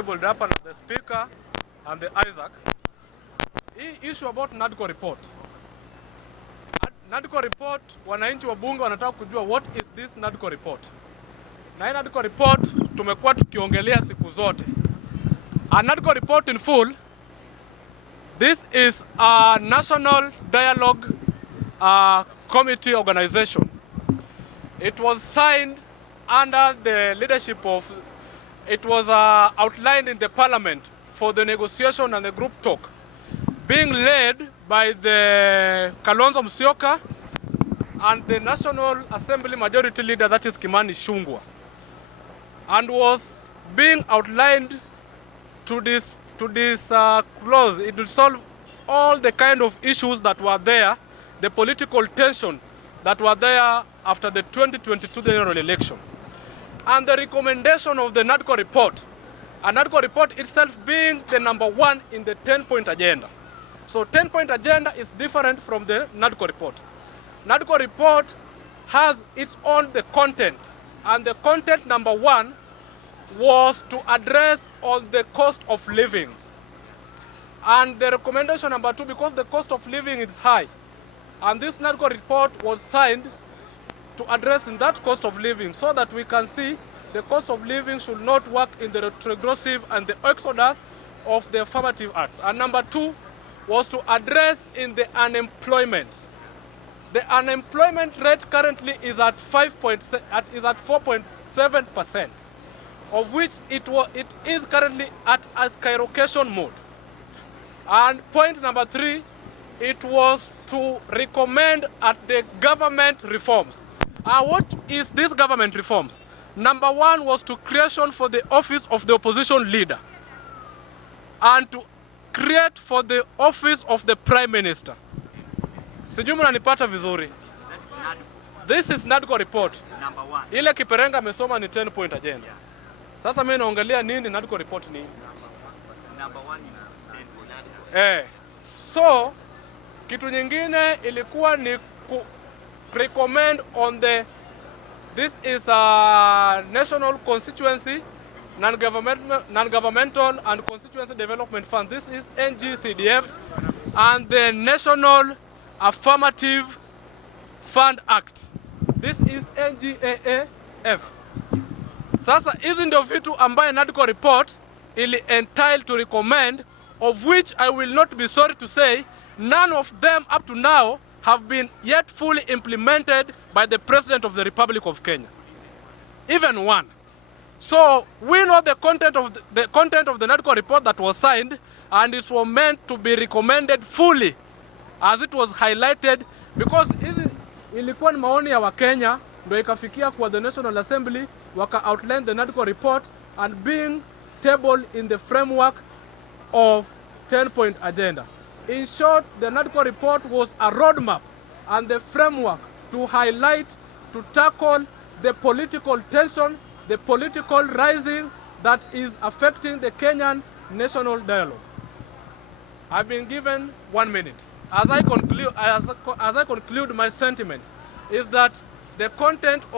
tabled up and the Speaker and the Isaac. Hii issue about Nadco report. Nadco report, wananchi wa bunge wanataka kujua what is this Nadco report. Na hii Nadco report tumekuwa tukiongelea siku zote. A Nadco report in full, this is a national dialogue committee organization. It was signed under the leadership of, it was outlined in the parliament for the negotiation and the group talk, being led by the Kalonzo Musyoka and the National Assembly Majority Leader, that is Kimani Ichung'wah, and was being outlined to this clause. It will solve all the kind of issues that were there, the political tension that were there after the 2022 general election. And the recommendation of the Nadco report, a Nadco report itself being the #1 in the 10-point agenda. So 10-point agenda is different from the Nadco report. Nadco report has its own the content, and the content #1 was to address on the cost of living. And the recommendation #2, because the cost of living is high, and this Nadco report was signed to address in that cost of living, so that we can see the cost of living should not work in the retrogressive and the exodus of the Affirmative Act. And #2 was to address in the unemployment. The unemployment rate currently is at 4.7%, of which it is currently at a skyrocketing mode. And point #3, it was to recommend at the government reforms. What is this government reforms? #1 was to creation for the office of the opposition leader, and to create for the office of the prime minister. Sijui mnanipata vizuri. This is Nadco report. #1. Ile Kiperenga amesoma ni 10-point agenda. Sasa mimi naongelea nini Nadco report ni? #1 ni 10-point. So kitu nyingine ilikuwa ni ku recommend on the, this is a national constituency, non-governmental and constituency development fund. This is NGCDF and the National Affirmative Fund Act. This is NGAAF. Sasa hizi ndio vitu ambaye Nadco report ili entitled to recommend, of which I will not be sorry to say none of them up to now have been yet fully implemented by the President of the Republic of Kenya. Even one. So we know the content of the Nadco report that was signed, and it was meant to be recommended fully, as it was highlighted, because ilikuwa ni maoni ya Wakenya ndio ikafikia kwa the National Assembly, waka outline the Nadco report and being tabled in the framework of 10-point agenda. In short, the Nadco report was a roadmap and the framework to highlight, to tackle the political tension, the political rising that is affecting the Kenyan national dialogue. I've been given 1 minute. As I conclude my sentiment is that the content